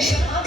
English.